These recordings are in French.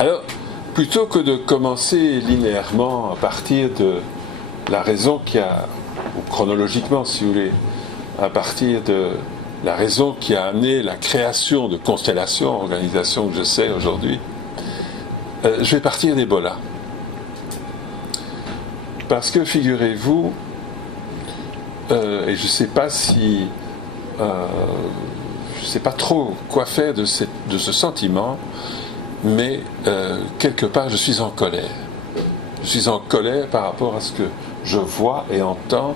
Alors, plutôt que de commencer linéairement à partir de la raison qui a, ou chronologiquement si vous voulez, à partir de la raison qui a amené la création de Constellation, organisation que je sais aujourd'hui, je vais partir d'Ebola. Parce que figurez-vous, et je ne sais pas si... je ne sais pas trop quoi faire de ce sentiment, mais quelque part je suis en colère. Je suis en colère par rapport à ce que je vois et entends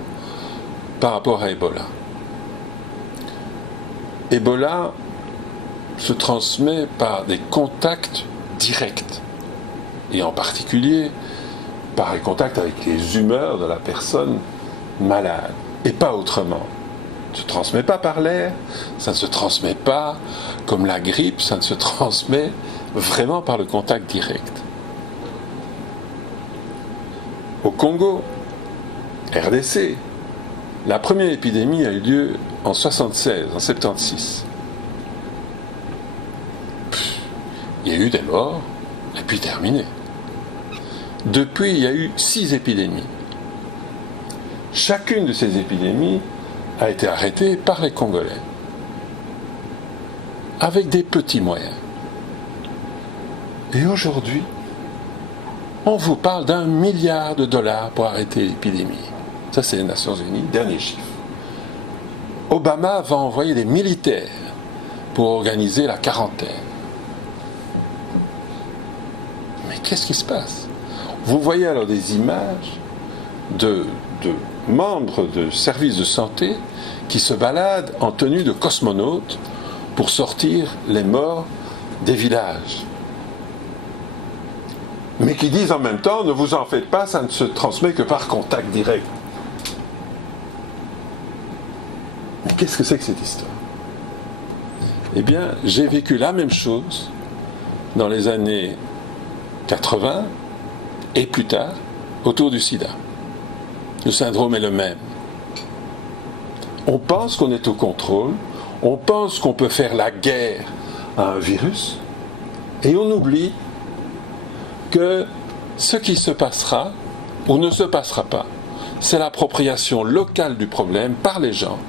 par rapport à Ebola. Ebola se transmet par des contacts directs, et en particulier par les contacts avec les humeurs de la personne malade, et pas autrement. Ça ne se transmet pas par l'air, ça ne se transmet pas comme la grippe, ça ne se transmet vraiment par le contact direct. Au Congo, RDC, la première épidémie a eu lieu en 76. Il y a eu des morts, et puis terminé. Depuis, il y a eu 6 épidémies. Chacune de ces épidémies a été arrêtée par les Congolais, avec des petits moyens. Et aujourd'hui, on vous parle d'1 milliard de dollars pour arrêter l'épidémie. Ça, c'est les Nations Unies, dernier chiffre. Obama va envoyer des militaires pour organiser la quarantaine. Mais qu'est-ce qui se passe? Vous voyez alors des images de membres de services de santé qui se baladent en tenue de cosmonautes pour sortir les morts des villages. Mais qui disent en même temps, ne vous en faites pas, ça ne se transmet que par contact direct. Mais qu'est-ce que c'est que cette histoire? Eh bien, j'ai vécu la même chose dans les années 80 et plus tard, autour du sida. Le syndrome est le même. On pense qu'on est au contrôle, on pense qu'on peut faire la guerre à un virus, et on oublie que ce qui se passera ou ne se passera pas, c'est l'appropriation locale du problème par les gens.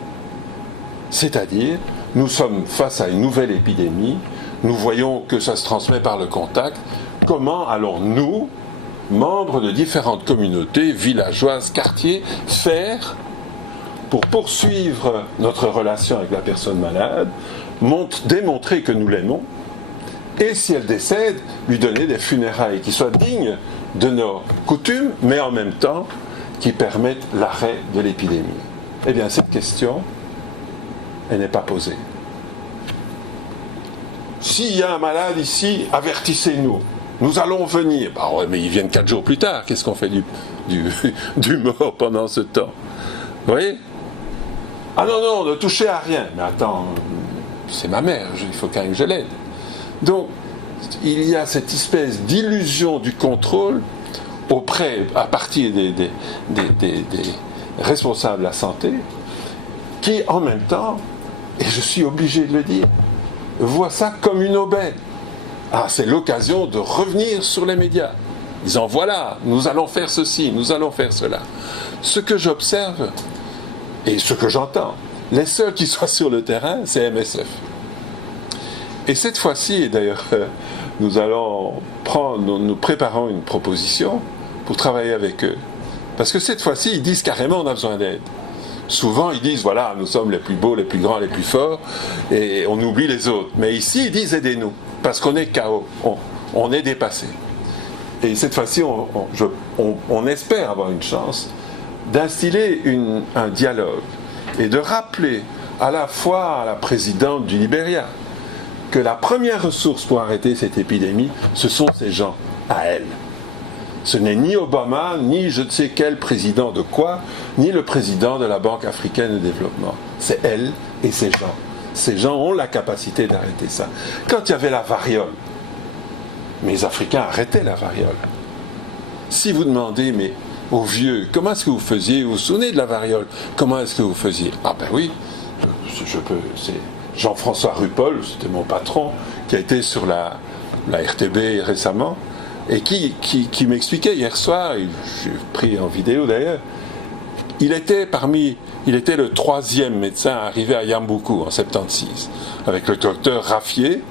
C'est-à-dire, nous sommes face à une nouvelle épidémie, nous voyons que ça se transmet par le contact. Comment allons-nous, membres de différentes communautés, villageoises, quartiers, faire pour poursuivre notre relation avec la personne malade, démontrer que nous l'aimons, et si elle décède, lui donner des funérailles qui soient dignes de nos coutumes, mais en même temps qui permettent l'arrêt de l'épidémie. Eh bien, cette question, elle n'est pas posée. S'il y a un malade ici, avertissez-nous. Nous allons venir. Bah ouais, mais ils viennent 4 jours plus tard. Qu'est-ce qu'on fait du mort pendant ce temps? Vous voyez? Ah non, ne touchez à rien. Mais attends, c'est ma mère, il faut quand même que je l'aide. Donc, il y a cette espèce d'illusion du contrôle à partir des responsables de la santé, qui en même temps, et je suis obligé de le dire, voient ça comme une aubaine. Ah, c'est l'occasion de revenir sur les médias, disant voilà, nous allons faire ceci, nous allons faire cela. Ce que j'observe et ce que j'entends, les seuls qui soient sur le terrain, c'est MSF. Et cette fois-ci, et d'ailleurs, nous préparons une proposition pour travailler avec eux. Parce que cette fois-ci, ils disent carrément on a besoin d'aide. Souvent, ils disent voilà, nous sommes les plus beaux, les plus grands, les plus forts, et on oublie les autres. Mais ici, ils disent aidez-nous, parce qu'on est KO, on est dépassé. Et cette fois-ci, on espère avoir une chance d'instiller un dialogue et de rappeler à la fois à la présidente du Libéria que la première ressource pour arrêter cette épidémie, ce sont ces gens, à elle. Ce n'est ni Obama, ni je ne sais quel président de quoi, ni le président de la Banque africaine de développement. C'est elle et ces gens. Ces gens ont la capacité d'arrêter ça. Quand il y avait la variole, mais les Africains arrêtaient la variole. Si vous demandez, mais aux vieux, comment est-ce que vous faisiez? Vous vous souvenez de la variole? Comment est-ce que vous faisiez? Ah ben oui, je peux, c'est Jean-François Rupol, c'était mon patron, qui a été sur la la RTB récemment, et qui m'expliquait hier soir, j'ai pris en vidéo d'ailleurs, il était le 3e médecin arrivé à Yambuku en 76, avec le docteur Raffier,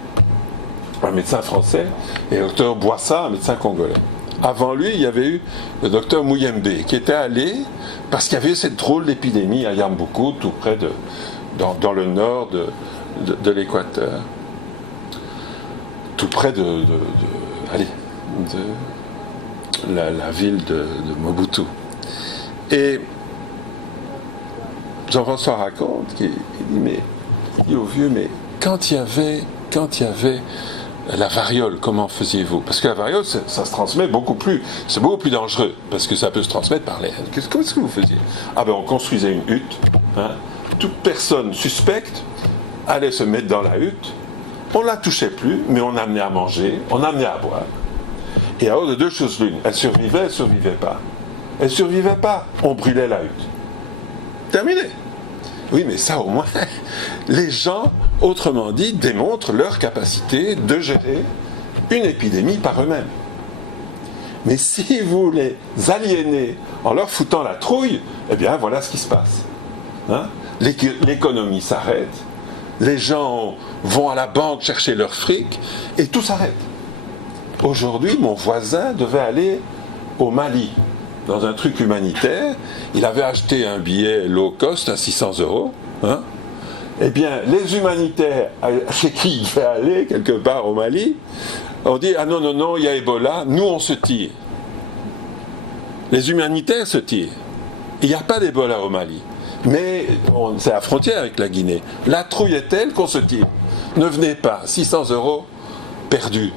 un médecin français, et le docteur Boissa, un médecin congolais. Avant lui, il y avait eu le docteur Mouyembe, qui était allé, parce qu'il y avait eu cette drôle d'épidémie à Yambuku, tout près dans le nord de l'équateur, tout près de la ville de Mobutu. Et Jean-François raconte qu'il dit au vieux, mais quand il y avait la variole, comment faisiez-vous? Parce que la variole, ça se transmet c'est beaucoup plus dangereux, parce que ça peut se transmettre par l'air. Qu'est-ce que vous faisiez? Ah ben on construisait une hutte, hein. Toute personne suspecte allait se mettre dans la hutte, on ne la touchait plus, mais on amenait à manger, on amenait à boire. Et alors de deux choses l'une, elle survivait pas. Elle survivait pas, on brûlait la hutte. Terminé. Oui, mais ça au moins, les gens, autrement dit, démontrent leur capacité de gérer une épidémie par eux-mêmes. Mais si vous les aliénez en leur foutant la trouille, eh bien voilà ce qui se passe. Hein? L'économie s'arrête, les gens vont à la banque chercher leur fric, et tout s'arrête. Aujourd'hui, mon voisin devait aller au Mali, dans un truc humanitaire. Il avait acheté un billet low cost à 600 €. Hein. Eh bien, les humanitaires chez qui il devait aller, quelque part au Mali, ont dit « Ah non, il y a Ebola, nous on se tire. » Les humanitaires se tirent. Il n'y a pas d'Ebola au Mali. Mais c'est à la frontière avec la Guinée. La trouille est telle qu'on se tire. Ne venez pas, 600 € perdus.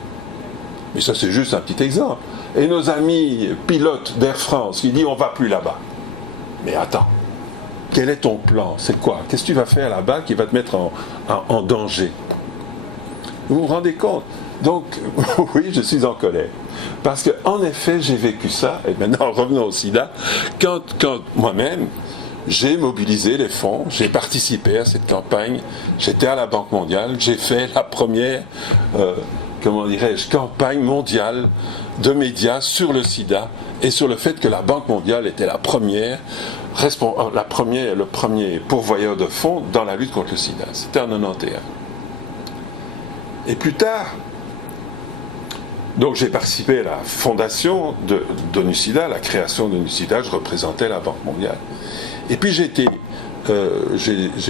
Mais ça, c'est juste un petit exemple. Et nos amis pilotes d'Air France qui disent on ne va plus là-bas. Mais attends, quel est ton plan? C'est quoi? Qu'est-ce que tu vas faire là-bas qui va te mettre en danger? Vous vous rendez compte? Donc, oui, je suis en colère. Parce qu'en effet, j'ai vécu ça. Et maintenant, revenons au sida. Quand moi-même, j'ai mobilisé les fonds, j'ai participé à cette campagne, j'étais à la Banque mondiale, j'ai fait la première, campagne mondiale de médias sur le sida et sur le fait que la Banque mondiale était le premier pourvoyeur de fonds dans la lutte contre le sida. C'était en 91. Et plus tard, donc j'ai participé à la fondation d'ONU-SIDA, la création d'ONU-SIDA, je représentais la Banque mondiale. Et puis j'ai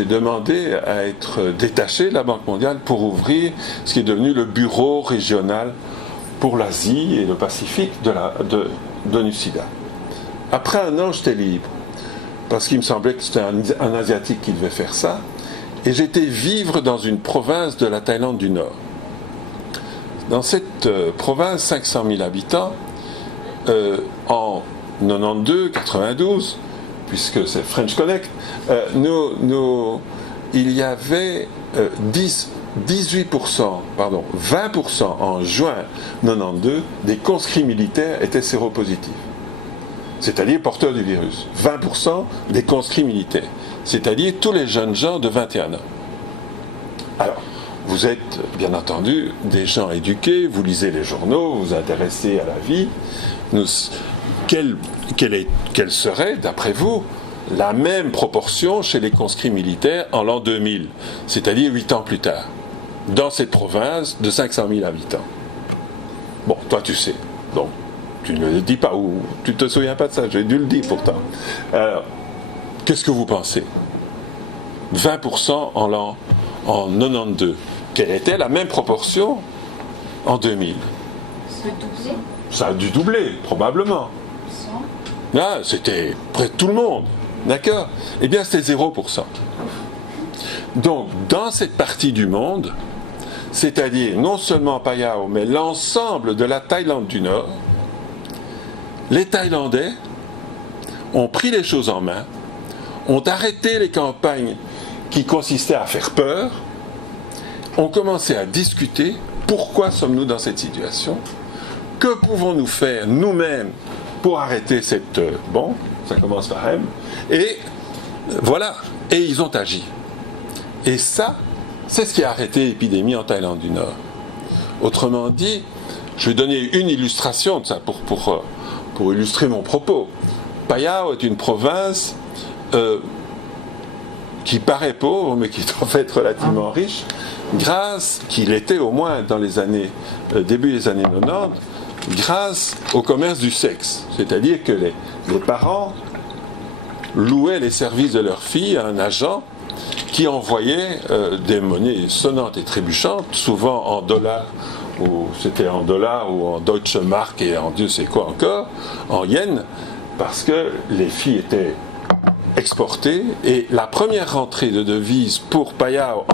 demandé à être détaché de la Banque mondiale pour ouvrir ce qui est devenu le bureau régional pour l'Asie et le Pacifique d'ONU-SIDA. Après un an, j'étais libre, parce qu'il me semblait que c'était un Asiatique qui devait faire ça, et j'étais vivre dans une province de la Thaïlande du Nord. Dans cette province, 500 000 habitants, en 92, puisque c'est French Connect, il y avait 20% en juin 92 des conscrits militaires étaient séropositifs, c'est-à-dire porteurs du virus. 20% des conscrits militaires, c'est-à-dire tous les jeunes gens de 21 ans. Alors, vous êtes bien entendu des gens éduqués, vous lisez les journaux, vous vous intéressez à la vie. Quelle serait, d'après vous, la même proportion chez les conscrits militaires en l'an 2000, c'est-à-dire 8 ans plus tard, dans cette province de 500 000 habitants? Bon, toi tu sais, donc tu ne le dis pas, ou tu ne te souviens pas de ça, j'ai dû le dire pourtant. Alors, qu'est-ce que vous pensez? 20% en 92. Quelle était la même proportion en 2000? Ça a dû doubler, probablement. Là, c'était près de tout le monde. D'accord? Eh bien, c'était 0%. Donc, dans cette partie du monde, c'est-à-dire non seulement Payao, mais l'ensemble de la Thaïlande du Nord, les Thaïlandais ont pris les choses en main, ont arrêté les campagnes qui consistaient à faire peur, ont commencé à discuter pourquoi sommes-nous dans cette situation, que pouvons-nous faire nous-mêmes pour arrêter cette... Bon, ça commence par M. Et voilà, et ils ont agi. Et ça, c'est ce qui a arrêté l'épidémie en Thaïlande du Nord. Autrement dit, je vais donner une illustration de ça pour illustrer mon propos. Payao est une province qui paraît pauvre, mais qui est en fait relativement riche, grâce, qu'il était au moins dans les années, début des années 90, grâce au commerce du sexe. C'est-à-dire que les parents louaient les services de leur fille à un agent qui envoyait des monnaies sonnantes et trébuchantes, souvent en dollars, ou c'était en dollars ou en Deutsche Mark et en Dieu sait quoi encore, en yens, parce que les filles étaient exportées, et la première rentrée de devises pour Payao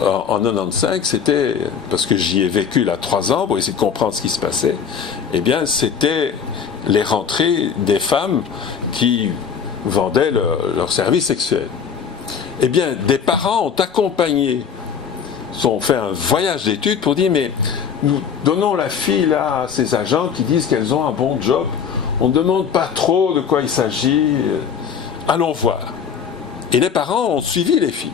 en 95, c'était, parce que j'y ai vécu là 3 ans pour essayer de comprendre ce qui se passait, eh bien c'était les rentrées des femmes qui vendaient leurs services sexuels. Eh bien, des parents ont accompagné, ont fait un voyage d'études pour dire, mais nous donnons la fille là à ces agents qui disent qu'elles ont un bon job, on ne demande pas trop de quoi il s'agit, allons voir. Et les parents ont suivi les filles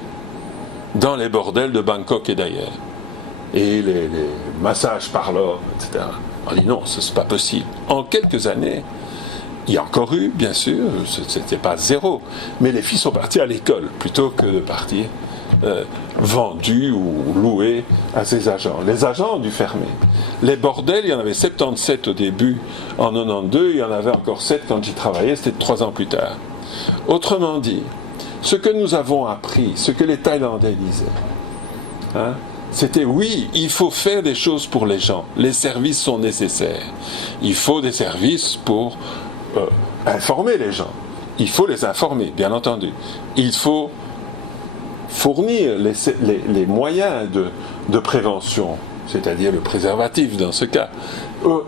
dans les bordels de Bangkok et d'ailleurs, et les massages par l'homme, etc. On dit non, ce n'est pas possible. En quelques années, il y a encore eu, bien sûr, ce n'était pas zéro, mais les filles sont parties à l'école plutôt que de partir vendues ou louées à ces agents. Les agents ont dû fermer. Les bordels, il y en avait 77 au début, en 92, il y en avait encore 7 quand j'y travaillais, c'était 3 ans plus tard. Autrement dit, ce que nous avons appris, ce que les Thaïlandais disaient, c'était oui, il faut faire des choses pour les gens, les services sont nécessaires. Il faut des services pour informer les gens. Il faut les informer, bien entendu. Il faut fournir les moyens de prévention, c'est-à-dire le préservatif dans ce cas.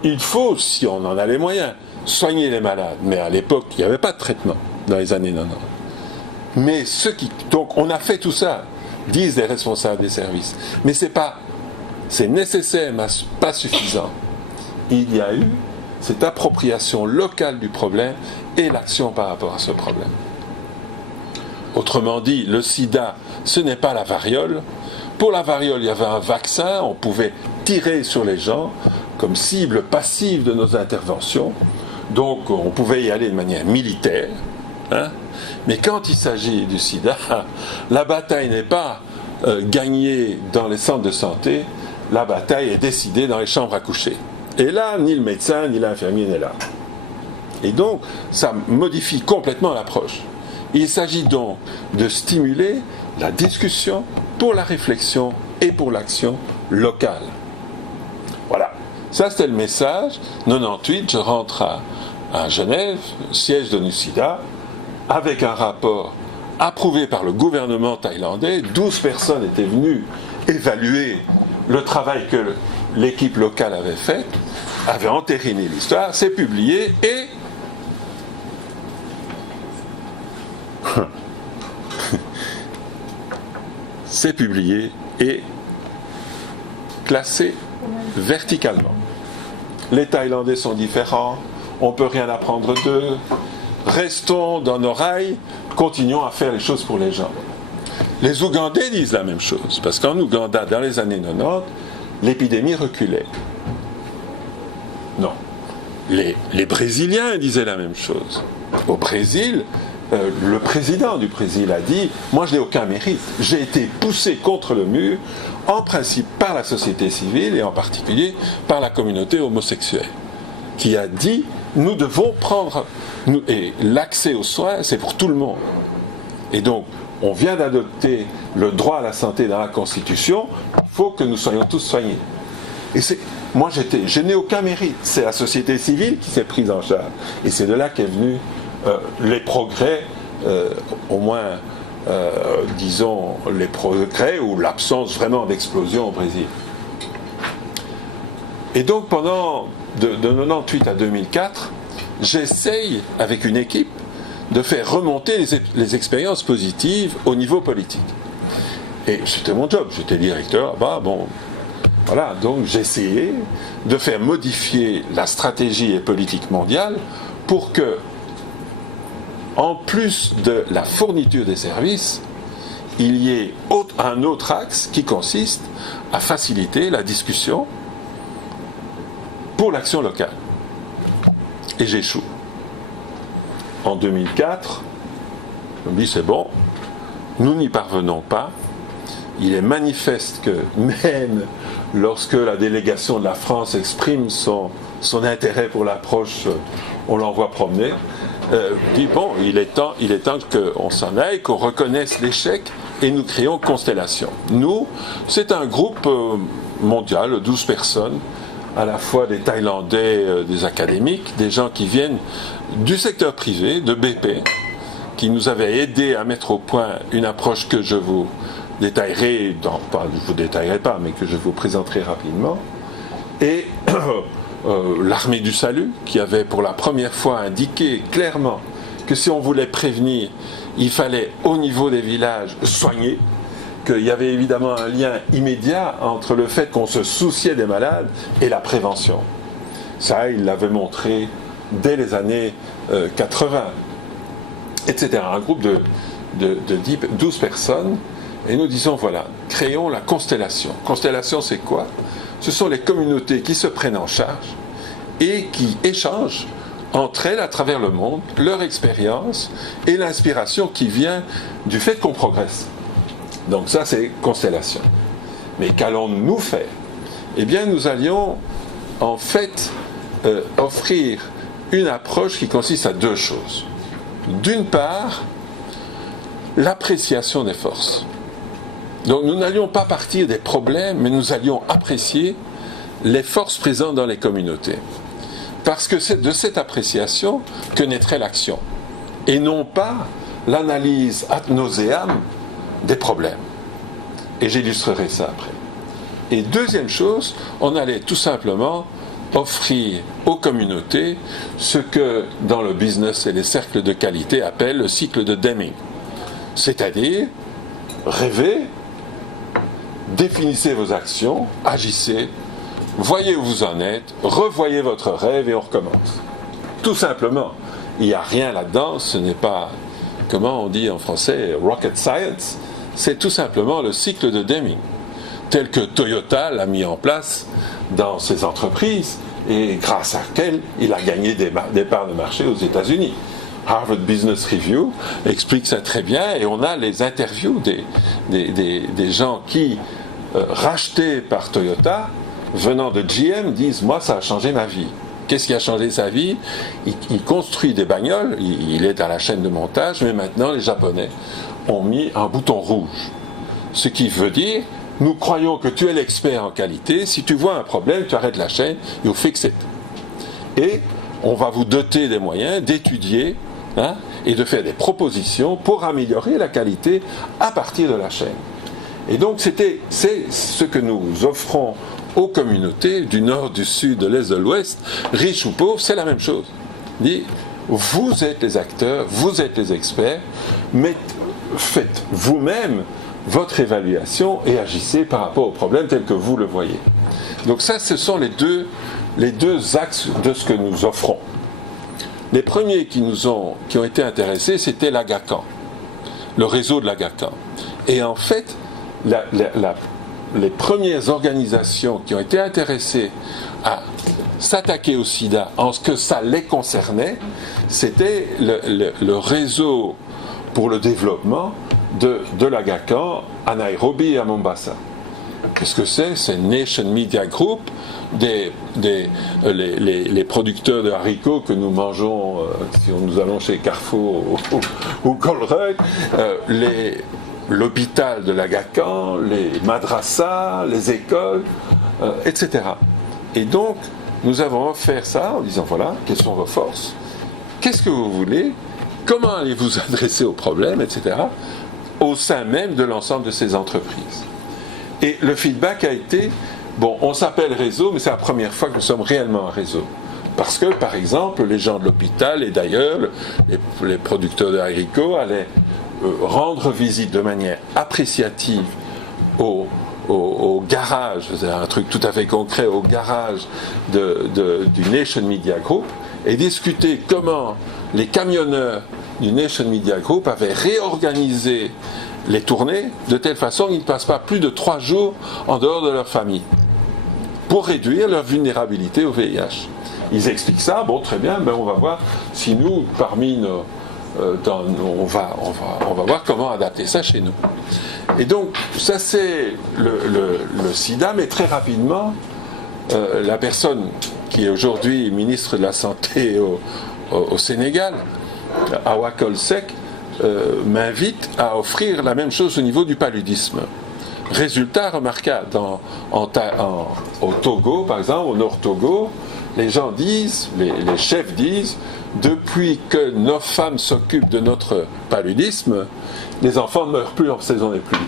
Il faut, si on en a les moyens, soigner les malades. Mais à l'époque, il n'y avait pas de traitement dans les années 90. Mais donc on a fait tout ça, disent les responsables des services. Mais c'est nécessaire, mais pas suffisant. Il y a eu cette appropriation locale du problème et l'action par rapport à ce problème. Autrement dit, le sida, ce n'est pas la variole. Pour la variole, il y avait un vaccin, on pouvait tirer sur les gens comme cible passive de nos interventions. Donc on pouvait y aller de manière militaire. Mais quand il s'agit du sida, la bataille n'est pas gagnée dans les centres de santé, la bataille est décidée dans les chambres à coucher. Et là, ni le médecin, ni l'infirmier n'est là. Et donc, ça modifie complètement l'approche. Il s'agit donc de stimuler la discussion pour la réflexion et pour l'action locale. Voilà. Ça, c'était le message. 98, je rentre à Genève, siège de NUSIDA, avec un rapport approuvé par le gouvernement thaïlandais. 12 personnes étaient venues évaluer le travail que l'équipe locale avait fait, avait entériné l'histoire, c'est publié et c'est publié et classé verticalement. Les Thaïlandais sont différents, on ne peut rien apprendre d'eux, restons dans nos rails, continuons à faire les choses pour les gens. Les Ougandais disent la même chose, parce qu'en Ouganda, dans les années 90, l'épidémie reculait. Non. Les Brésiliens disaient la même chose. Au Brésil, le président du Brésil a dit « Moi, je n'ai aucun mérite. J'ai été poussé contre le mur, en principe par la société civile et en particulier par la communauté homosexuelle, qui a dit « Nous devons prendre... » Et l'accès aux soins, c'est pour tout le monde. Et donc, on vient d'adopter le droit à la santé dans la Constitution, il faut que nous soyons tous soignés. Et je n'ai aucun mérite, c'est la société civile qui s'est prise en charge. Et c'est de là qu'est venu les progrès, au moins, disons, les progrès ou l'absence vraiment d'explosion au Brésil. Et donc, pendant de 98 à 2004, j'essaye, avec une équipe, de faire remonter les expériences positives au niveau politique. Et c'était mon job, j'étais directeur, voilà, donc j'essayais de faire modifier la stratégie et politique mondiale pour que, en plus de la fourniture des services, il y ait un autre axe qui consiste à faciliter la discussion pour l'action locale. Et j'échoue. En 2004, je me dis c'est bon, nous n'y parvenons pas. Il est manifeste que même lorsque la délégation de la France exprime son intérêt pour l'approche, on l'envoie promener. Dit bon, il est temps qu'on s'en aille, qu'on reconnaisse l'échec et nous créons Constellation. Nous, c'est un groupe mondial, 12 personnes, à la fois des Thaïlandais, des académiques, des gens qui viennent du secteur privé, de BP, qui nous avaient aidés à mettre au point une approche que je vous détaillerai, je vous détaillerai pas, mais que je vous présenterai rapidement, et l'armée du salut, qui avait pour la première fois indiqué clairement que si on voulait prévenir, il fallait au niveau des villages soigner, qu'il y avait évidemment un lien immédiat entre le fait qu'on se souciait des malades et la prévention. Ça, il l'avait montré dès les années 80, etc. Un groupe de 12 personnes, et nous disons, voilà, créons la Constellation. Constellation, c'est quoi? Ce sont les communautés qui se prennent en charge et qui échangent entre elles à travers le monde leur expérience et l'inspiration qui vient du fait qu'on progresse. Donc ça, c'est Constellation. Mais qu'allons-nous faire? Eh bien, nous allions en fait offrir une approche qui consiste à deux choses. D'une part, l'appréciation des forces. Donc nous n'allions pas partir des problèmes, mais nous allions apprécier les forces présentes dans les communautés. Parce que c'est de cette appréciation que naîtrait l'action. Et non pas l'analyse ad nauseam des problèmes. Et j'illustrerai ça après. Et deuxième chose, on allait tout simplement offrir aux communautés ce que dans le business et les cercles de qualité appellent le cycle de Deming. C'est-à-dire rêver, définissez vos actions, agissez, voyez où vous en êtes, revoyez votre rêve et on recommence. Tout simplement. Il n'y a rien là-dedans, ce n'est pas, comment on dit en français, rocket science, c'est tout simplement le cycle de Deming, tel que Toyota l'a mis en place dans ses entreprises et grâce à laquelle il a gagné des parts de marché aux États-Unis. Harvard Business Review explique ça très bien et on a les interviews des gens qui, rachetés par Toyota, venant de GM, disent « Moi, ça a changé ma vie ». Qu'est-ce qui a changé sa vie? Il construit des bagnoles, il est dans la chaîne de montage, mais maintenant les Japonais ont mis un bouton rouge. Ce qui veut dire, nous croyons que tu es l'expert en qualité, si tu vois un problème, tu arrêtes la chaîne, you fix it. Et on va vous doter des moyens d'étudier et de faire des propositions pour améliorer la qualité à partir de la chaîne. Et donc c'est ce que nous offrons aux communautés du nord, du sud, de l'est, de l'ouest, riches ou pauvres, c'est la même chose. Dit, vous êtes les acteurs, vous êtes les experts, mais faites vous-même votre évaluation et agissez par rapport au problème tel que vous le voyez. Donc ça, ce sont les deux axes de ce que nous offrons. Les premiers qui ont été intéressés, c'était l'Agacan, le réseau de l'Agacan. Et en fait, les premières organisations qui ont été intéressées à s'attaquer au sida en ce que ça les concernait, c'était le réseau pour le développement de l'Agacan à Nairobi et à Mombasa. Qu'est-ce que c'est? C'est Nation Media Group, les producteurs de haricots que nous mangeons si nous allons chez Carrefour ou Colruyt, l'hôpital de l'Agacan, les madrassas, les écoles, etc. Et donc, nous avons offert ça en disant, voilà, quelles sont vos forces, qu'est-ce que vous voulez, comment allez-vous adresser aux problèmes, etc., au sein même de l'ensemble de ces entreprises. Et le feedback a été, bon, on s'appelle réseau, mais c'est la première fois que nous sommes réellement un réseau. Parce que, par exemple, les gens de l'hôpital et d'ailleurs, les producteurs de haricots allaient rendre visite de manière appréciative au garage, c'est un truc tout à fait concret, au garage du Nation Media Group et discuter comment les camionneurs du Nation Media Group avaient réorganisé les tournées de telle façon qu'ils ne passent pas plus de 3 jours en dehors de leur famille. pour réduire leur vulnérabilité au VIH. Ils expliquent ça, bon très bien, on va voir si nous, parmi nos... on va voir comment adapter ça chez nous. Et donc, ça c'est le sida, mais très rapidement, la personne qui est aujourd'hui ministre de la Santé au Sénégal, Awa Kolsek, m'invite à offrir la même chose au niveau du paludisme. Résultat remarquable, au Togo, par exemple, au Nord Togo, les gens disent, les chefs disent, depuis que nos femmes s'occupent de notre paludisme, les enfants ne meurent plus en saison des pluies.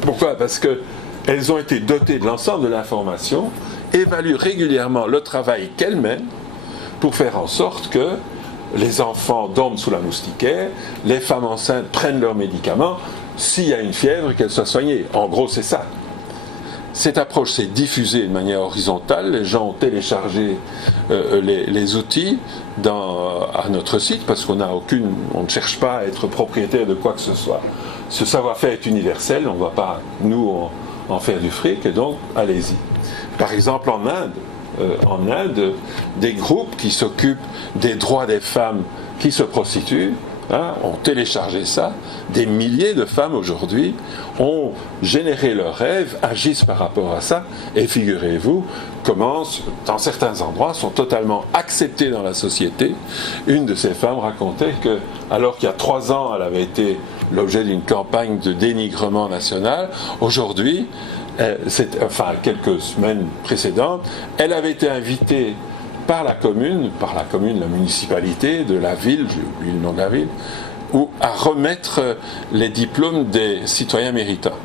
Pourquoi ? Parce qu'elles ont été dotées de l'ensemble de l'information, évaluent régulièrement le travail qu'elles mènent pour faire en sorte que les enfants dorment sous la moustiquaire, les femmes enceintes prennent leurs médicaments, s'il y a une fièvre, qu'elles soient soignées. En gros, c'est ça. Cette approche s'est diffusée de manière horizontale. Les gens ont téléchargé les outils à notre site parce on ne cherche pas à être propriétaire de quoi que ce soit. Ce savoir-faire est universel, on ne va pas, nous, en faire du fric, et donc, allez-y. Par exemple, en Inde, des groupes qui s'occupent des droits des femmes qui se prostituent, ont téléchargé ça. Des milliers de femmes aujourd'hui ont généré leurs rêves, agissent par rapport à ça, et figurez-vous, dans certains endroits, sont totalement acceptées dans la société. Une de ces femmes racontait que, alors qu'il y a 3 ans, elle avait été l'objet d'une campagne de dénigrement national, aujourd'hui, quelques semaines précédentes, elle avait été invitée par la commune, la municipalité de la ville, j'ai oublié le nom de la ville, à remettre les diplômes des citoyens méritants.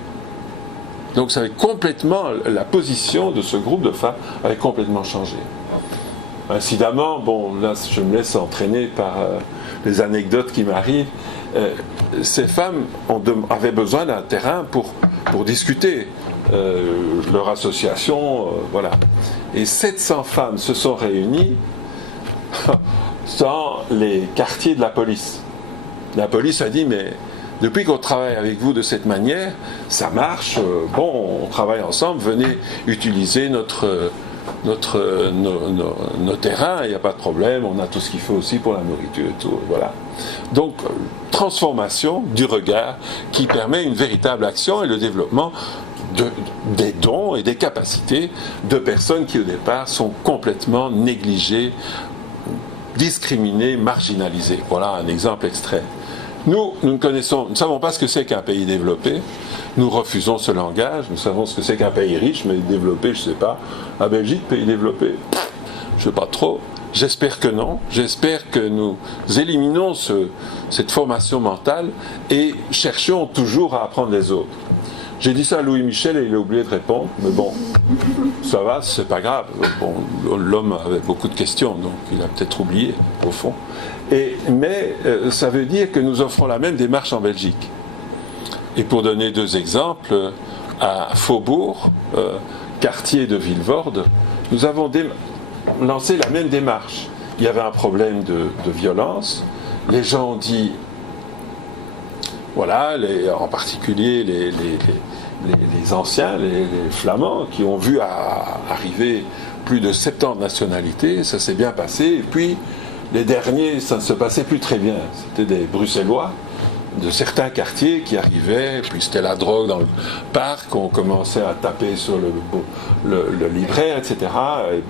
Donc ça avait complètement, la position de ce groupe de femmes avait complètement changé. Incidemment, là je me laisse entraîner par les anecdotes qui m'arrivent, ces femmes avaient besoin d'un terrain pour discuter. Leur association, voilà. Et 700 femmes se sont réunies dans les quartiers de la police. La police a dit, mais depuis qu'on travaille avec vous de cette manière, ça marche, on travaille ensemble, venez utiliser nos terrains, il n'y a pas de problème, on a tout ce qu'il faut aussi pour la nourriture et tout, voilà. Donc, transformation du regard qui permet une véritable action et le développement des dons et des capacités de personnes qui au départ sont complètement négligées, discriminées, marginalisées. Voilà un exemple extrait. Nous ne savons pas ce que c'est qu'un pays développé. Nous refusons ce langage. Nous savons ce que c'est qu'un pays riche, mais développé, je ne sais pas. La Belgique, pays développé, je ne sais pas trop. J'espère que non. J'espère que nous éliminons cette formation mentale et cherchions toujours à apprendre les autres. J'ai dit ça à Louis Michel et il a oublié de répondre, mais bon, ça va, c'est pas grave. L'homme avait beaucoup de questions, donc il a peut-être oublié, au fond. Mais ça veut dire que nous offrons la même démarche en Belgique. Et pour donner 2 exemples, à Faubourg, quartier de Vilvoorde, nous avons lancé la même démarche. Il y avait un problème de violence. Les gens ont dit, voilà, en particulier les anciens, les Flamands, qui ont vu arriver plus de 70 nationalités, ça s'est bien passé. Et puis, les derniers, ça ne se passait plus très bien. C'était des Bruxellois de certains quartiers qui arrivaient, puis c'était la drogue dans le parc, on commençait à taper sur le libraire, etc. Et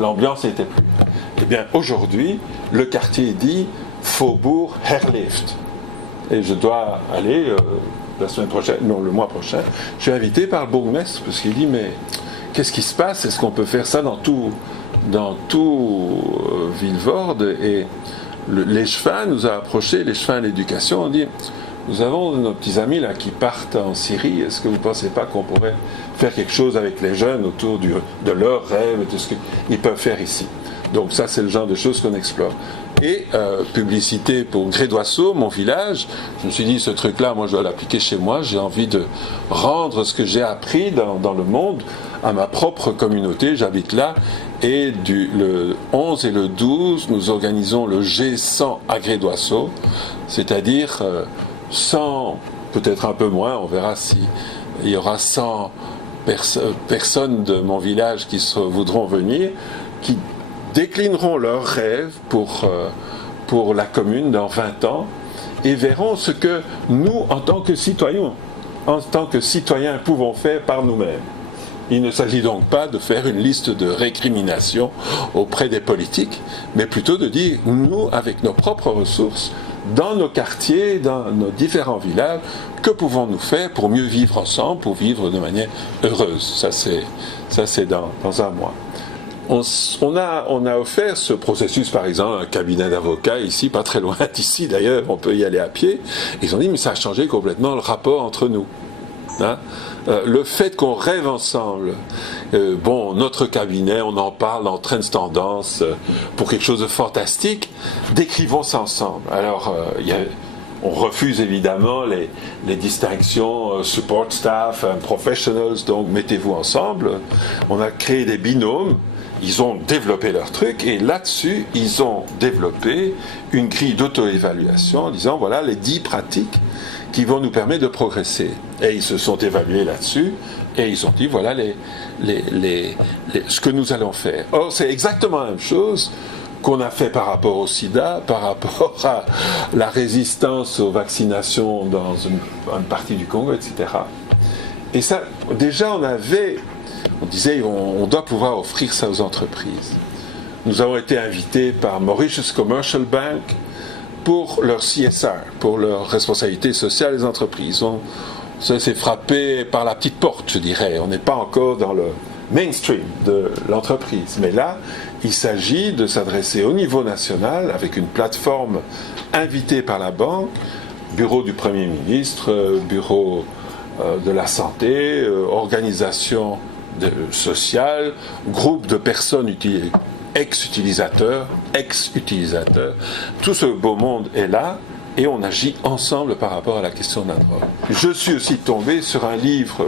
l'ambiance n'était plus. Eh bien, aujourd'hui, le quartier dit Faubourg Herleeft. Et je dois aller, le mois prochain, je suis invité par le bourgmestre, parce qu'il dit, mais qu'est-ce qui se passe ? Est-ce qu'on peut faire ça dans tout Vilvoorde ? Et les Chefins nous a approchés, les Chefins à l'éducation, ont dit, nous avons nos petits amis là qui partent en Syrie, est-ce que vous ne pensez pas qu'on pourrait faire quelque chose avec les jeunes autour de leurs rêves et de ce qu'ils peuvent faire ici ? Donc ça, c'est le genre de choses qu'on explore. Et publicité pour Grédoisseau, mon village, je me suis dit, ce truc-là, moi je dois l'appliquer chez moi, j'ai envie de rendre ce que j'ai appris dans le monde à ma propre communauté, j'habite là, et le 11 et le 12, nous organisons le G100 à Grédoisseau, c'est-à-dire 100, peut-être un peu moins, on verra si il y aura 100 personnes de mon village qui voudront venir, qui déclineront leurs rêves pour la commune dans 20 ans et verront ce que nous, en tant que citoyens, pouvons faire par nous-mêmes. Il ne s'agit donc pas de faire une liste de récriminations auprès des politiques, mais plutôt de dire, nous, avec nos propres ressources, dans nos quartiers, dans nos différents villages, que pouvons-nous faire pour mieux vivre ensemble, pour vivre de manière heureuse. Ça, c'est dans un mois. On a offert ce processus, par exemple, à un cabinet d'avocats ici, pas très loin d'ici d'ailleurs, on peut y aller à pied. Ils ont dit, mais ça a changé complètement le rapport entre nous. Hein? Le fait qu'on rêve ensemble, notre cabinet, on en parle dans Trends Tendance pour quelque chose de fantastique, décrivons ça ensemble. Alors, on refuse évidemment les distinctions support staff, professionals, donc mettez-vous ensemble. On a créé des binômes, ils ont développé leur truc et là-dessus, ils ont développé une grille d'auto-évaluation en disant voilà les 10 pratiques qui vont nous permettre de progresser. Et ils se sont évalués là-dessus et ils ont dit voilà ce que nous allons faire. Or, c'est exactement la même chose qu'on a fait par rapport au sida, par rapport à la résistance aux vaccinations dans une partie du Congo, etc. Et ça, déjà, on disait on doit pouvoir offrir ça aux entreprises. Nous avons été invités par Mauritius Commercial Bank pour leur CSR, pour leur responsabilité sociale des entreprises. Ça s'est frappé par la petite porte, je dirais. On n'est pas encore dans le mainstream de l'entreprise. Mais là, il s'agit de s'adresser au niveau national avec une plateforme invitée par la banque, bureau du Premier ministre, bureau de la santé, organisation sociale, groupe de personnes ex-utilisateurs, tout ce beau monde est là et on agit ensemble par rapport à la question de la drogue. Je suis aussi tombé sur un livre,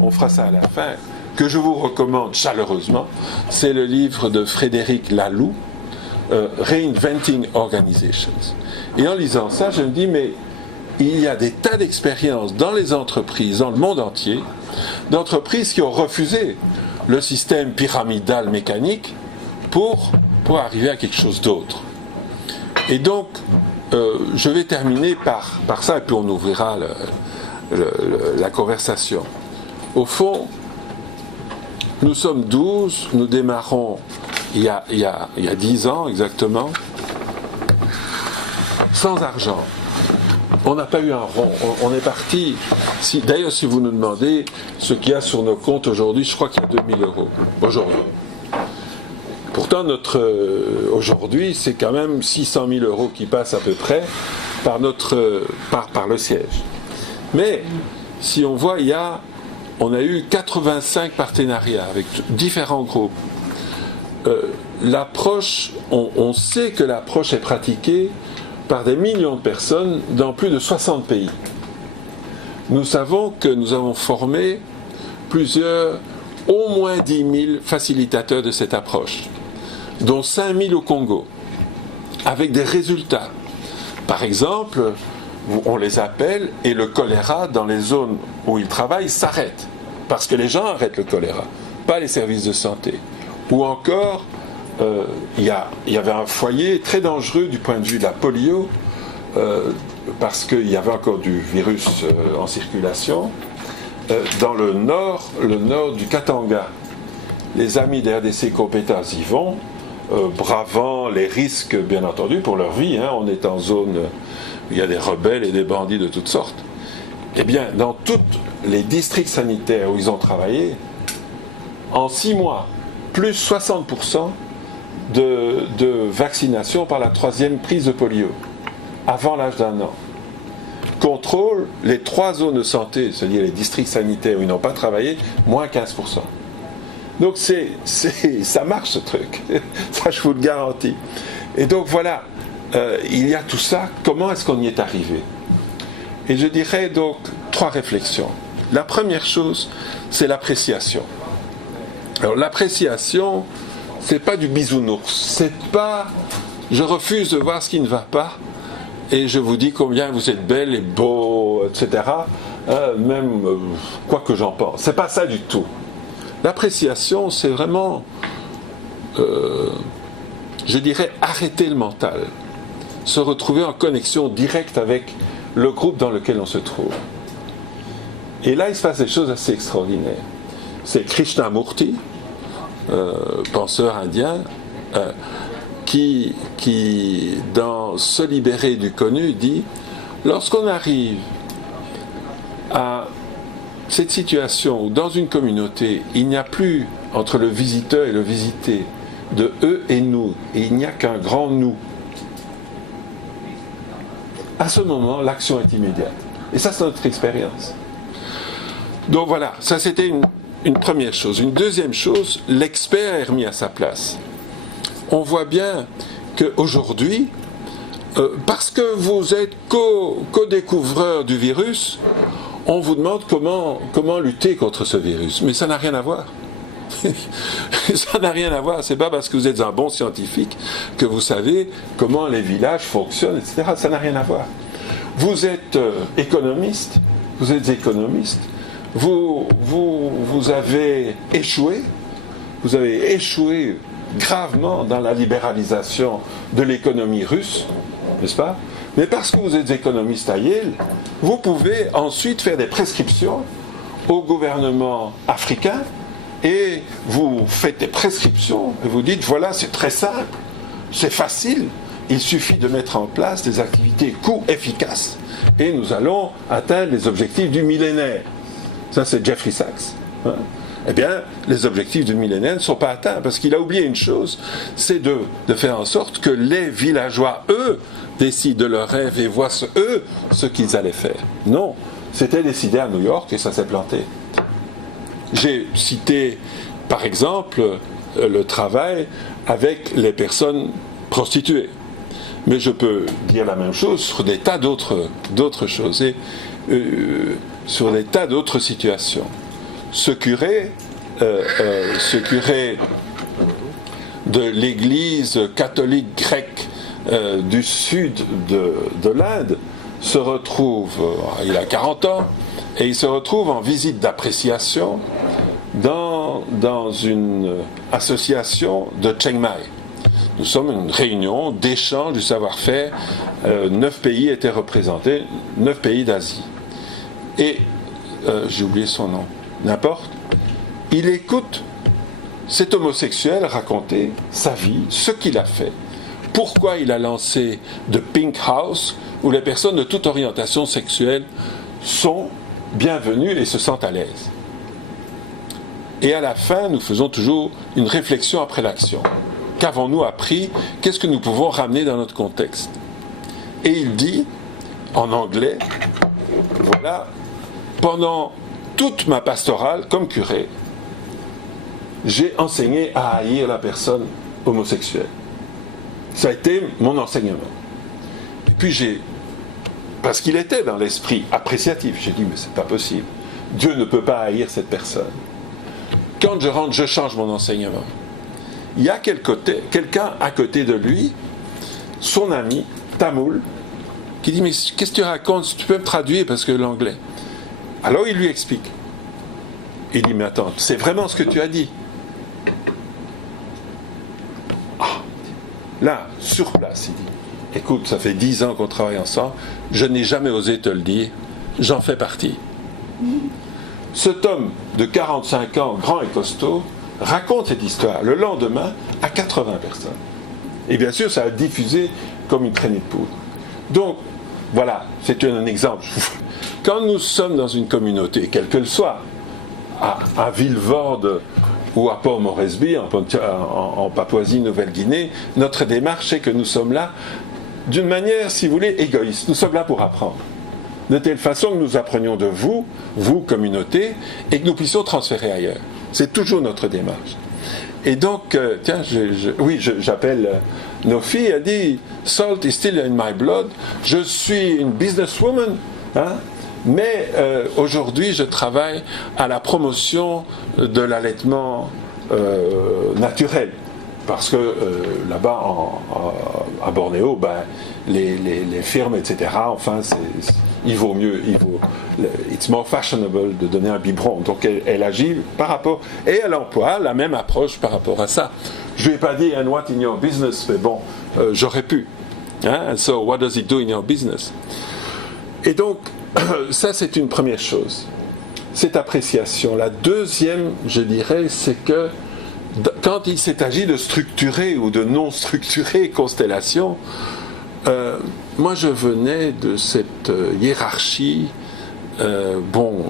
on fera ça à la fin, que je vous recommande chaleureusement, c'est le livre de Frédéric Laloux, Reinventing Organizations. Et en lisant ça, je me dis, mais il y a des tas d'expériences dans les entreprises, dans le monde entier, d'entreprises qui ont refusé le système pyramidal mécanique pour arriver à quelque chose d'autre. Et donc, je vais terminer par ça, et puis on ouvrira la conversation. Au fond, nous sommes 12, nous démarrons il y a 10 ans exactement, sans argent. On n'a pas eu un rond, on est parti. D'ailleurs, si vous nous demandez ce qu'il y a sur nos comptes aujourd'hui, je crois qu'il y a 2000 € aujourd'hui. Pourtant, aujourd'hui, c'est quand même 600 000 € qui passent à peu près par le siège. Mais si on voit, on a eu 85 partenariats avec différents groupes. L'approche, on sait que l'approche est pratiquée par des millions de personnes dans plus de 60 pays. Nous savons que nous avons formé au moins 10 000 facilitateurs de cette approche, dont 5 000 au Congo, avec des résultats. Par exemple, on les appelle et le choléra dans les zones où ils travaillent s'arrête, parce que les gens arrêtent le choléra, pas les services de santé. Ou encore, il y avait un foyer très dangereux du point de vue de la polio, parce qu'il y avait encore du virus en circulation, dans le nord du Katanga. Les amis d'RDC Compétences y vont, bravant les risques, bien entendu, pour leur vie. On est en zone où il y a des rebelles et des bandits de toutes sortes. Eh bien, dans tous les districts sanitaires où ils ont travaillé, en 6 mois, plus 60% de vaccination par la 3e prise de polio, avant l'âge d'1 an. Contrôle les 3 zones de santé, c'est-à-dire les districts sanitaires où ils n'ont pas travaillé, moins 15%. Donc ça marche ce truc, ça je vous le garantis. Et donc voilà, il y a tout ça, comment est-ce qu'on y est arrivé? Et je dirais donc 3 réflexions. La première chose, c'est l'appréciation. Alors l'appréciation, c'est pas du bisounours, c'est pas je refuse de voir ce qui ne va pas et je vous dis combien vous êtes belle et beau, etc. même quoi que j'en pense. C'est pas ça du tout. L'appréciation, c'est vraiment, je dirais, arrêter le mental, se retrouver en connexion directe avec le groupe dans lequel on se trouve. Et là, il se passe des choses assez extraordinaires. C'est Krishnamurti, penseur indien, qui, dans Se libérer du connu, dit « Lorsqu'on arrive à cette situation où, dans une communauté, il n'y a plus, entre le visiteur et le visité, de eux et nous, et il n'y a qu'un grand nous, à ce moment, l'action est immédiate. Et ça, c'est notre expérience. » Donc voilà, ça c'était une première chose. Une deuxième chose, l'expert est remis à sa place. On voit bien qu'aujourd'hui, parce que vous êtes co-découvreur du virus, on vous demande comment lutter contre ce virus. Mais ça n'a rien à voir. Ça n'a rien à voir. C'est pas parce que vous êtes un bon scientifique que vous savez comment les villages fonctionnent, etc. Ça n'a rien à voir. Vous êtes économiste, vous avez échoué, gravement dans la libéralisation de l'économie russe, n'est-ce pas? Mais parce que vous êtes économiste à Yale, vous pouvez ensuite faire des prescriptions au gouvernement africain et vous faites des prescriptions et vous dites voilà, c'est très simple, c'est facile, il suffit de mettre en place des activités coût efficaces et nous allons atteindre les objectifs du millénaire. Ça, c'est Jeffrey Sachs. Hein? Eh bien, les objectifs du millénaire ne sont pas atteints parce qu'il a oublié une chose, c'est de faire en sorte que les villageois, eux, décident de leurs rêves et voient eux ce qu'ils allaient faire. Non, c'était décidé à New York et ça s'est planté. J'ai cité, par exemple, le travail avec les personnes prostituées. Mais je peux dire la même chose sur des tas d'autres choses et sur des tas d'autres situations. Ce curé de l'église catholique grecque du sud de l'Inde se retrouve, il a 40 ans, et il se retrouve en visite d'appréciation dans une association de Chiang Mai. Nous sommes une réunion d'échange du savoir-faire. 9 pays étaient représentés, 9 pays d'Asie. Et j'ai oublié son nom, n'importe. Il écoute cet homosexuel raconter sa vie, ce qu'il a fait, pourquoi il a lancé The Pink House, où les personnes de toute orientation sexuelle sont bienvenues et se sentent à l'aise. Et à la fin, nous faisons toujours une réflexion après l'action. Qu'avons-nous appris? Qu'est-ce que nous pouvons ramener dans notre contexte? Et il dit, en anglais, voilà, pendant toute ma pastorale comme curé, j'ai enseigné à haïr la personne homosexuelle. Ça a été mon enseignement. Et puis parce qu'il était dans l'esprit appréciatif, j'ai dit, mais c'est pas possible. Dieu ne peut pas haïr cette personne. Quand je rentre, je change mon enseignement. Il y a quelqu'un à côté de lui, son ami, tamoul, qui dit, mais qu'est-ce que tu racontes? Tu peux me traduire parce que l'anglais. Alors il lui explique. Il dit, mais attends, c'est vraiment ce que tu as dit. Là, sur place, il dit, écoute, ça fait 10 ans qu'on travaille ensemble, je n'ai jamais osé te le dire, j'en fais partie. Cet homme de 45 ans, grand et costaud, raconte cette histoire le lendemain à 80 personnes. Et bien sûr, ça a diffusé comme une traînée de poudre. Donc, voilà, c'est un exemple. Quand nous sommes dans une communauté, quelle qu'elle soit, à Vilvoorde ou à Port Moresby, en Papouasie-Nouvelle-Guinée, notre démarche, c'est que nous sommes là d'une manière, si vous voulez, égoïste. Nous sommes là pour apprendre. De telle façon que nous apprenions de vous, communauté, et que nous puissions transférer ailleurs. C'est toujours notre démarche. Et donc, tiens, j'appelle nos filles, elle dit, Salt is still in my blood, je suis une businesswoman, hein, mais aujourd'hui je travaille à la promotion de l'allaitement naturel. Parce que là-bas, à Bornéo, les firmes, etc. Enfin, il vaut mieux, it's more fashionable de donner un biberon. Donc elle agit par rapport, et elle emploie la même approche par rapport à ça. Je ne lui ai pas dit and what in your business, mais bon, j'aurais pu. Hein? So what does it do in your business? Et donc ça c'est une première chose, cette appréciation. La deuxième, je dirais, c'est que quand il s'est agi de structurer ou de non structurer constellation, moi je venais de cette hiérarchie,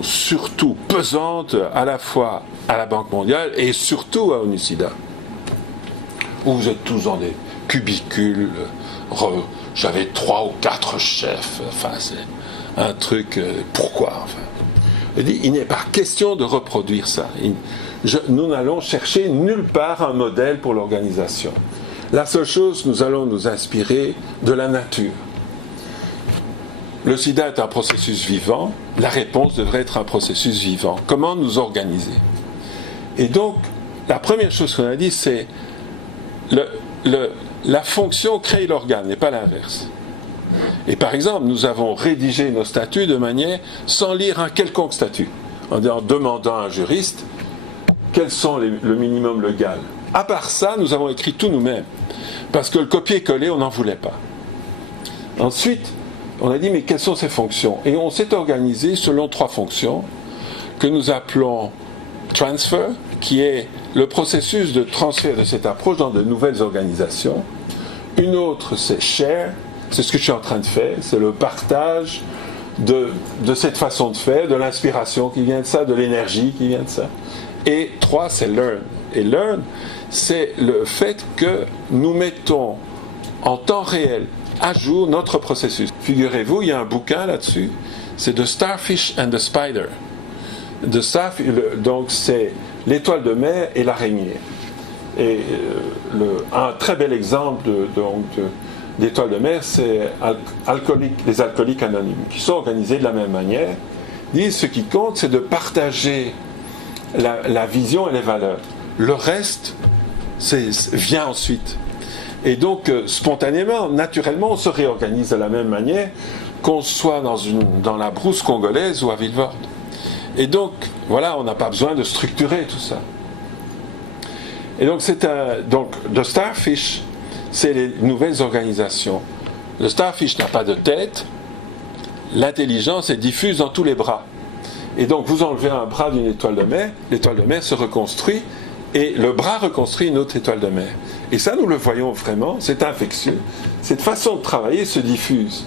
surtout pesante, à la fois à la Banque mondiale et surtout à ONU-SIDA, où vous êtes tous dans des cubicules, j'avais 3 ou 4 chefs, enfin c'est un truc, pourquoi enfin. Je dis, il n'est pas question de reproduire ça. Nous n'allons chercher nulle part un modèle pour l'organisation. La seule chose, nous allons nous inspirer de la nature. Le sida est un processus vivant, la réponse devrait être un processus vivant. Comment nous organiser? Et donc, la première chose qu'on a dit, c'est la fonction crée l'organe, et pas l'inverse. Et par exemple, nous avons rédigé nos statuts de manière sans lire un quelconque statut, en demandant à un juriste quels sont le minimum légal. À part ça, nous avons écrit tout nous-mêmes, parce que le copier-coller, on n'en voulait pas. Ensuite, on a dit, mais quelles sont ces fonctions? Et on s'est organisé selon 3 fonctions, que nous appelons transfer, qui est le processus de transfert de cette approche dans de nouvelles organisations. Une autre, c'est share, c'est ce que je suis en train de faire, c'est le partage de cette façon de faire, de l'inspiration qui vient de ça, de l'énergie qui vient de ça. Et 3, c'est learn. Et learn, c'est le fait que nous mettons en temps réel à jour notre processus. Figurez-vous, il y a un bouquin là-dessus, c'est The Starfish and the Spider. Donc c'est l'étoile de mer et l'araignée. Et un très bel exemple d'étoile de mer, c'est les alcooliques anonymes, qui sont organisés de la même manière. Disent ce qui compte, c'est de partager la vision et les valeurs. Le reste vient ensuite. Et donc, spontanément, naturellement, on se réorganise de la même manière qu'on soit dans la brousse congolaise ou à Villevorde. Et donc, voilà, on n'a pas besoin de structurer tout ça. Et donc, The Starfish, c'est les nouvelles organisations. Le Starfish n'a pas de tête, l'intelligence est diffuse dans tous les bras. Et donc, vous enlevez un bras d'une étoile de mer, l'étoile de mer se reconstruit, et le bras reconstruit une autre étoile de mer. Et ça, nous le voyons vraiment, c'est infectieux. Cette façon de travailler se diffuse.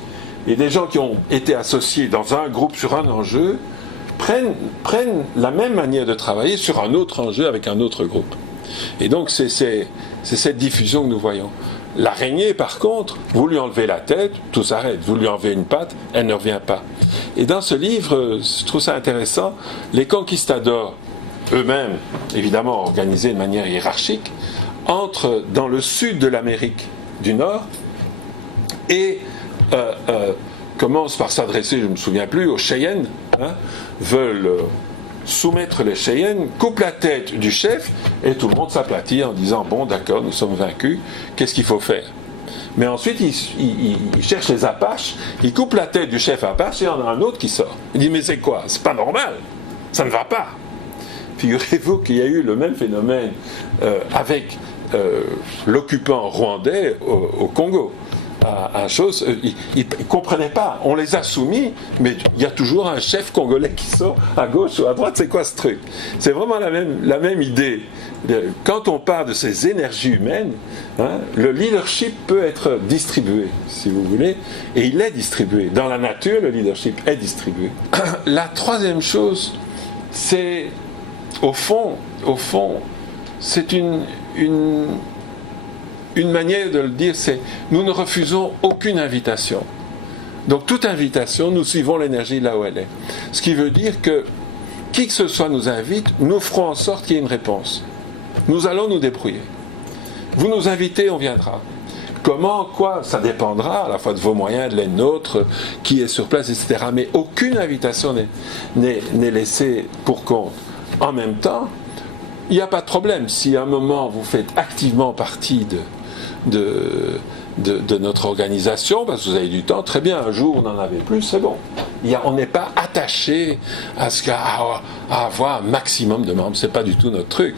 Et des gens qui ont été associés dans un groupe sur un enjeu prennent la même manière de travailler sur un autre enjeu avec un autre groupe. Et donc, c'est cette diffusion que nous voyons. L'araignée, par contre, vous lui enlevez la tête, tout s'arrête. Vous lui enlevez une patte, elle ne revient pas. Et dans ce livre, je trouve ça intéressant, les conquistadors, eux-mêmes, évidemment organisés de manière hiérarchique, entrent dans le sud de l'Amérique du Nord et commencent par s'adresser, je ne me souviens plus, aux Cheyennes, veulent soumettre les Cheyennes, coupent la tête du chef et tout le monde s'aplatit en disant « Bon, d'accord, nous sommes vaincus, qu'est-ce qu'il faut faire ?» Mais ensuite, ils cherchent les Apaches, ils coupent la tête du chef Apache et il y en a un autre qui sort. Il dit « Mais c'est quoi? C'est pas normal, ça ne va pas !» Figurez-vous qu'il y a eu le même phénomène avec l'occupant rwandais au Congo. Ils ne comprenaient pas, on les a soumis, mais il y a toujours un chef congolais qui sort à gauche ou à droite, c'est quoi ce truc? C'est vraiment la même idée. Quand on parle de ces énergies humaines, le leadership peut être distribué, si vous voulez, et il est distribué. Dans la nature, le leadership est distribué. La troisième chose, c'est, au fond, c'est une manière de le dire, c'est nous ne refusons aucune invitation. Donc toute invitation, nous suivons l'énergie là où elle est. Ce qui veut dire que qui que ce soit nous invite, nous ferons en sorte qu'il y ait une réponse. Nous allons nous débrouiller. Vous nous invitez, on viendra. Comment, quoi, ça dépendra à la fois de vos moyens, de les nôtres, qui est sur place, etc. Mais aucune invitation n'est laissée pour compte. En même temps, il n'y a pas de problème. Si à un moment vous faites activement partie de notre organisation, parce que vous avez du temps, très bien, un jour on n'en avait plus, c'est bon. On n'est pas attaché à avoir un maximum de membres, c'est pas du tout notre truc.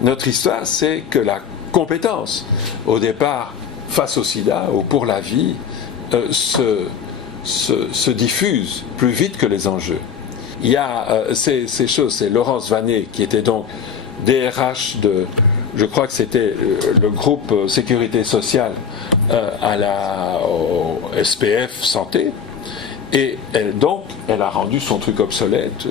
Notre histoire, c'est que la compétence, au départ, face au sida ou pour la vie, se diffuse plus vite que les enjeux. Il y a ces choses, c'est Laurence Vanney qui était donc DRH je crois que c'était le groupe Sécurité Sociale au SPF Santé, et elle a rendu son truc obsolète,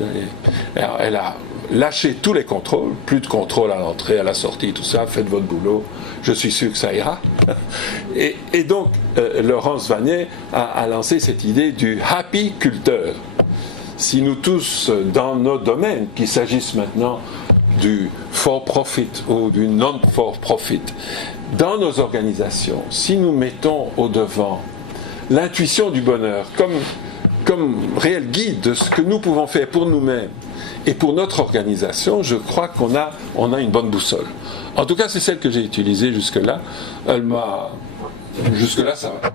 elle a lâché tous les contrôles, plus de contrôle à l'entrée, à la sortie, tout ça, faites votre boulot, je suis sûr que ça ira. Et donc, Laurence Vanney a lancé cette idée du happy culteur. Si nous tous, dans nos domaines, qu'il s'agisse maintenant du for-profit ou du non-for-profit, dans nos organisations, si nous mettons au devant l'intuition du bonheur comme réel guide de ce que nous pouvons faire pour nous-mêmes et pour notre organisation, je crois qu'on a une bonne boussole. En tout cas, c'est celle que j'ai utilisée jusque-là. Jusque-là, ça va.